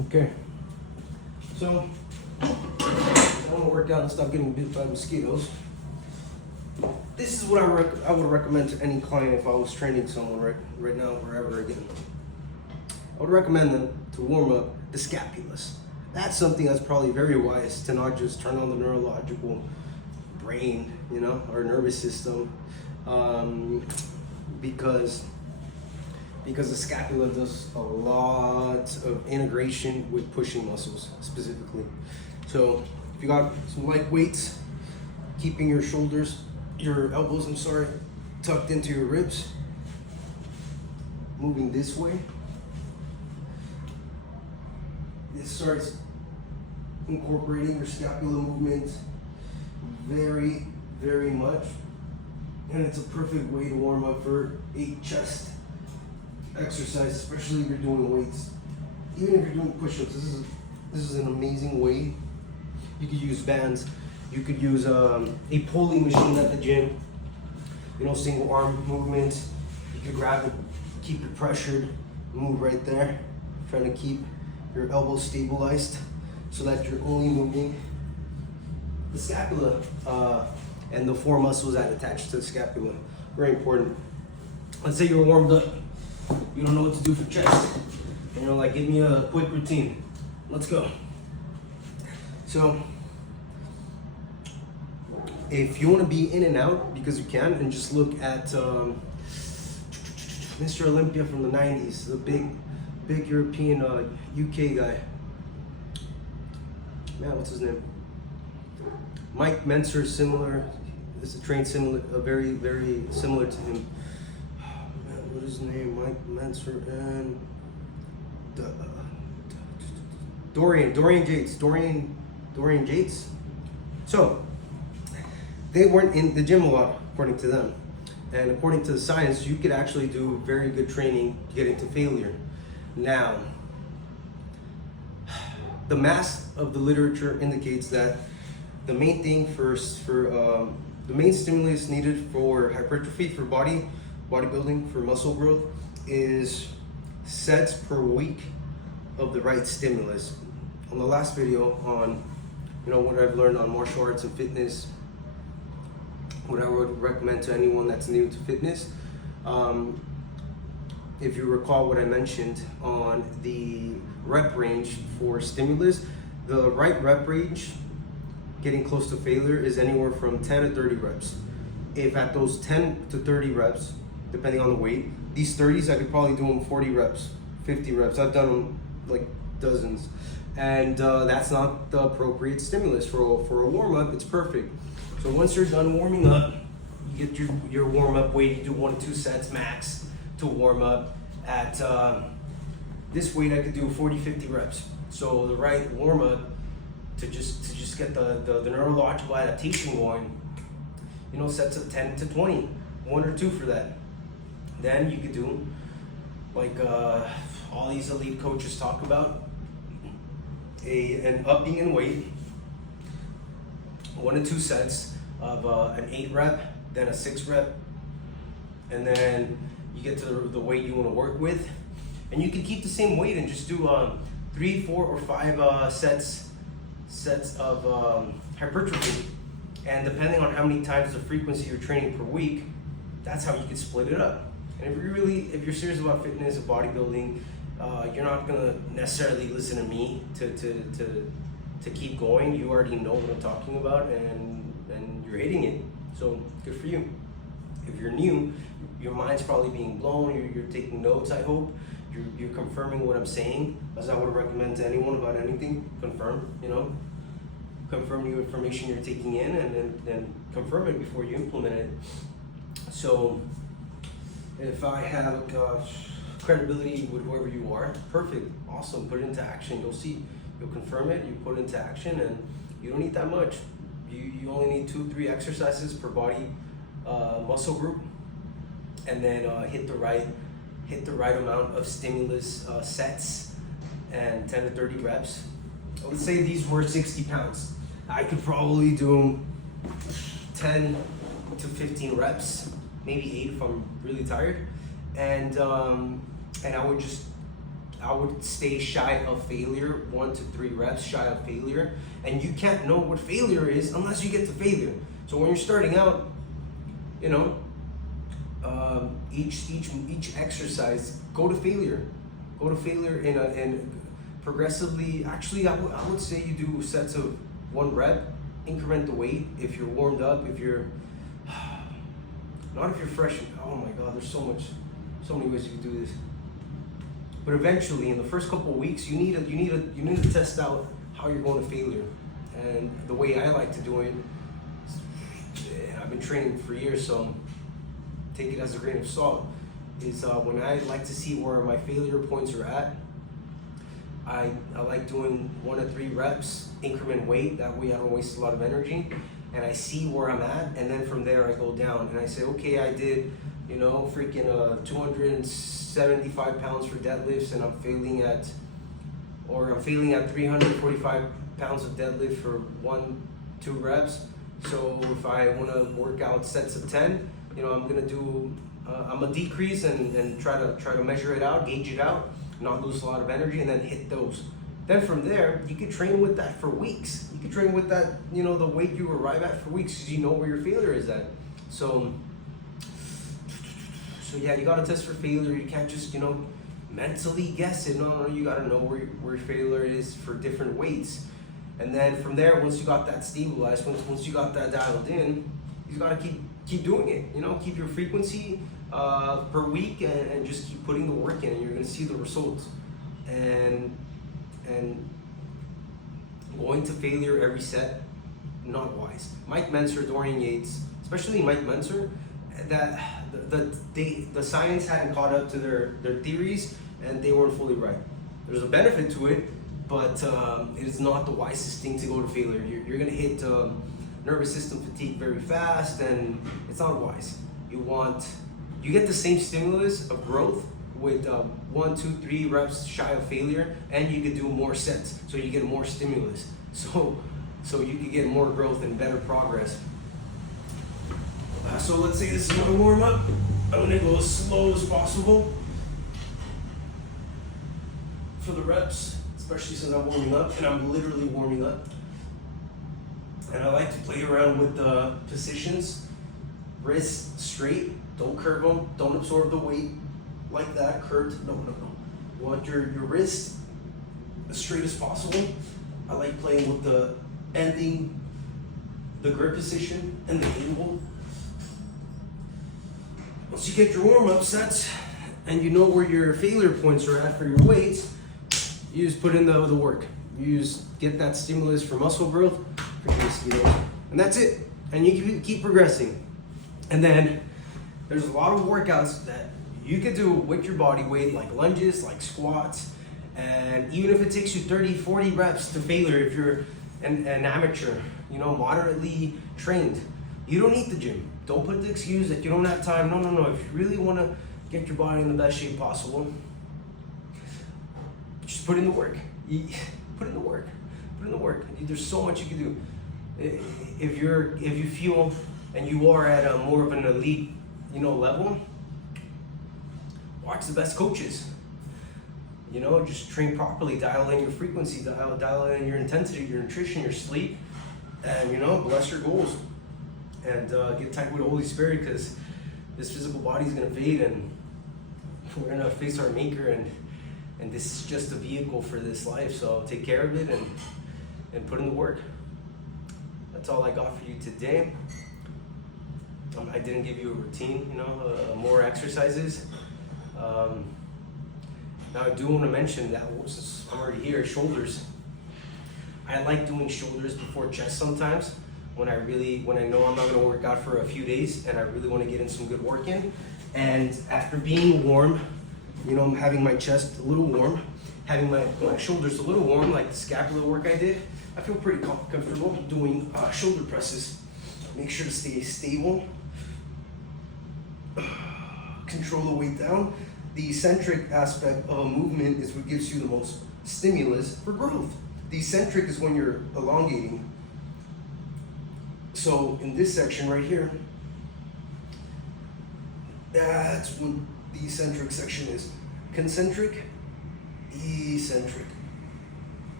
Okay. So, I want to work out and stop getting bit by mosquitoes. This is what I would recommend to any client if I was training someone right now or ever again. I would recommend them to warm up the scapulas. That's something that's probably very wise to not just turn on the neurological brain, or nervous system, because the scapula does a lot of integration with pushing muscles specifically. So if you got some light weights, keeping your elbows, tucked into your ribs, moving this way, it starts incorporating your scapular movement very, very much. And it's a perfect way to warm up for a chest exercise, especially if you're doing weights. Even if you're doing push-ups, this is an amazing way. You could use bands. You could use a pulley machine at the gym. Single arm movement. You could grab it, keep it pressured, move right there, trying to keep your elbows stabilized so that you're only moving the scapula and the four muscles that attach to the scapula. Very important. Let's say you're warmed up. You don't know what to do for chest. Give me a quick routine. Let's go. So, if you want to be in and out, because you can, and just look at Mr. Olympia from the 90s, the big European UK guy. Man, what's his name? Mike Mentzer, similar. This is trained similar, very, very similar to him. Man, what is his name? Mike Mentzer and Dorian Yates. So they weren't in the gym a lot, according to them. And according to the science, you could actually do very good training to get into failure. Now, the mass of the literature indicates that the main thing the main stimulus needed for hypertrophy, for bodybuilding, for muscle growth, is sets per week of the right stimulus. On the last video on, what I've learned on martial arts and fitness, what I would recommend to anyone that's new to fitness, if you recall what I mentioned on the rep range for stimulus, the right rep range, getting close to failure, is anywhere from 10 to 30 reps. If at those 10 to 30 reps, depending on the weight, these 30s, I could probably do them 40 reps, 50 reps. I've done them like dozens. And that's not the appropriate stimulus for a warm-up. It's perfect. So once you're done warming up, you get your warm-up weight. You do 1 to 2 sets max to warm up. At this weight, I could do 40, 50 reps. So the right warm-up to just get the neurological adaptation going, sets of 10 to 20, 1 or 2 for that. Then you could do, like all these elite coaches talk about, an upping in weight, 1 to 2 sets of an 8 rep, then a 6 rep, and then you get to the weight you want to work with, and you can keep the same weight and just do 3, 4, or 5 sets of hypertrophy. And depending on how many times the frequency you're training per week, that's how you can split it up. And if you're serious about fitness and bodybuilding, you're not gonna necessarily listen to me to keep going. You already know what I'm talking about, and you're hitting it. So good for you. If you're new, your mind's probably being blown. You're taking notes. I hope you're confirming what I'm saying, as I would recommend to anyone about anything. Confirm the information you're taking in, and then confirm it before you implement it. So if I have credibility with whoever you are, perfect, awesome, put it into action. You'll see, you'll confirm it, you put it into action, and you don't need that much. You only need 2-3 exercises per body muscle group, and then hit the right amount of stimulus sets, and 10 to 30 reps. Let's say these were 60 pounds. I could probably do 10 to 15 reps, maybe 8 if I'm really tired, and I would just I would stay shy of failure, 1 to 3 reps shy of failure. And you can't know what failure is unless you get to failure. So when you're starting out, you know, each exercise, go to failure. Go to failure in progressively. Actually, I would say you do sets of 1 rep, increment the weight. If you're warmed up, if you're not if you're fresh. Oh my God, there's so many ways you can do this. But eventually, in the first couple of weeks, you need to test out how you're going to failure. And the way I like to do it, I've been training for years, so take it as a grain of salt, is when I like to see where my failure points are at, I like doing 1 to 3 reps, increment weight, that way I don't waste a lot of energy, and I see where I'm at, and then from there I go down, and I say, okay, I did, you know, freaking 275 pounds for deadlifts, and I'm failing at 345 pounds of deadlift for 1-2 reps. So if I want to work out sets of 10, you know, I'm gonna decrease and try to measure it out, gauge it out, not lose a lot of energy, and then hit those. Then from there, you could train with that for weeks. You could train with that, you know, the weight you arrive at for weeks, because you know where your failure is at. So yeah, you gotta test for failure. You can't just, you know, mentally guess it. No, you gotta know where your failure is for different weights. And then from there, once you got that stabilized, once you got that dialed in, you gotta keep doing it. You know, keep your frequency per week, and just keep putting the work in, and you're gonna see the results. And going to failure every set, not wise. Mike Mentzer, Dorian Yates, especially Mike Mentzer, that the science hadn't caught up to their theories, and they weren't fully right. There's a benefit to it, but it is not the wisest thing to go to failure. You're gonna hit nervous system fatigue very fast, and it's not wise. You get the same stimulus of growth with 1, 2, 3 reps shy of failure, and you could do more sets, so you get more stimulus. So you can get more growth and better progress. So let's say this is my warm up. I'm gonna go as slow as possible for the reps, especially since I'm warming up, and I'm literally warming up. And I like to play around with the positions. Wrists straight, don't curve them, don't absorb the weight like that, curved, no. You want your wrist as straight as possible. I like playing with the ending, the grip position, and the angle. Once you get your warm-up sets, and you know where your failure points are at for your weights, you just put in the work. You just get that stimulus for muscle growth, and that's it. And you keep progressing. And then there's a lot of workouts that you could do with your body weight, like lunges, like squats, and even if it takes you 30, 40 reps to failure, if you're an amateur, you know, moderately trained, you don't need the gym. Don't put the excuse that you don't have time. No. If you really want to get your body in the best shape possible, just put in the work. Put in the work. There's so much you can do. If you feel and you are at a more of an elite, you know, level, watch the best coaches. You know, just train properly, dial in your frequency, dial in your intensity, your nutrition, your sleep, and, you know, bless your goals. And get tight with the Holy Spirit, because this physical body is going to fade, and we're going to face our maker, and this is just a vehicle for this life. So take care of it and put in the work. That's all I got for you today. I didn't give you a routine, you know, more exercises. Now I do want to mention that since I'm already here, shoulders. I like doing shoulders before chest sometimes when I know I'm not going to work out for a few days and I really want to get in some good work in. And after being warm, you know, I'm having my chest a little warm, having my shoulders a little warm, like the scapular work I did, I feel pretty comfortable doing shoulder presses. Make sure to stay stable. Control the weight down. The eccentric aspect of a movement is what gives you the most stimulus for growth. The eccentric is when you're elongating. So in this section right here, that's what the eccentric section is. Concentric, eccentric.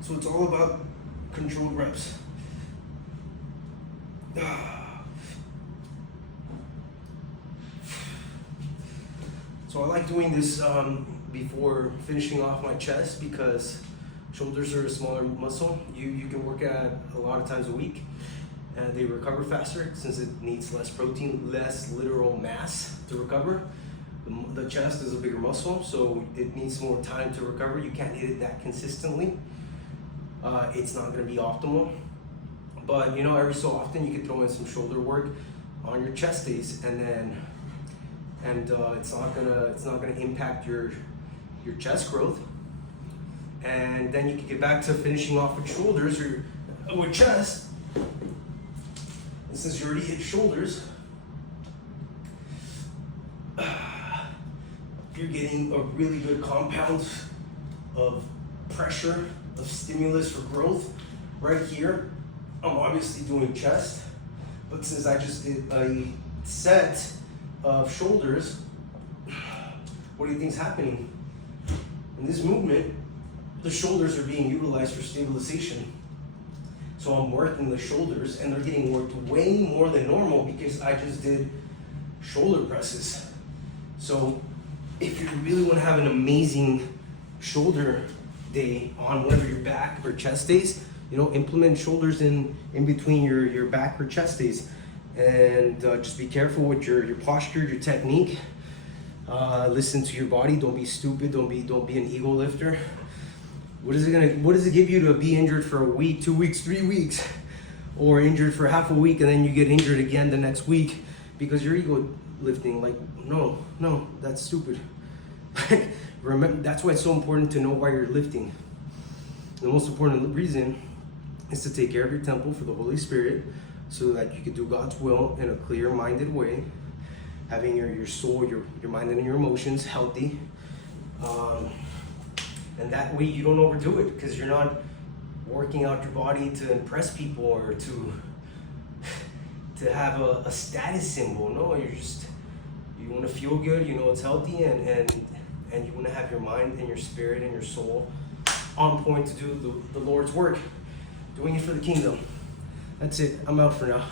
So it's all about controlled reps. So I like doing this before finishing off my chest because shoulders are a smaller muscle. You can work at a lot of times a week and they recover faster since it needs less protein, less literal mass to recover. The chest is a bigger muscle, so it needs more time to recover. You can't hit it that consistently. It's not going to be optimal. But you know, every so often you can throw in some shoulder work on your chest days, and it's not gonna impact your chest growth. And then you can get back to finishing off with shoulders or with chest. And since you already hit shoulders, you're getting a really good compound of pressure, of stimulus for growth right here. I'm obviously doing chest, but since I just did a set of shoulders, what do you think is happening? In this movement, the shoulders are being utilized for stabilization. So I'm working the shoulders and they're getting worked way more than normal because I just did shoulder presses. So if you really want to have an amazing shoulder day on one of your back or chest days, you know, implement shoulders in between your back or chest days. And just be careful with your posture, your technique. Listen to your body. Don't be stupid. Don't be an ego lifter. What does it give you to be injured for a week, 2 weeks, 3 weeks, or injured for half a week and then you get injured again the next week because you're ego lifting? Like, no, that's stupid. Remember, that's why it's so important to know why you're lifting. The most important reason is to take care of your temple for the Holy Spirit, so that you can do God's will in a clear-minded way, having your soul, your mind, and your emotions healthy. And that way you don't overdo it because you're not working out your body to impress people or to have a status symbol. No, you want to feel good, you know it's healthy, and you want to have your mind and your spirit and your soul on point to do the Lord's work, doing it for the kingdom. That's it. I'm out for now.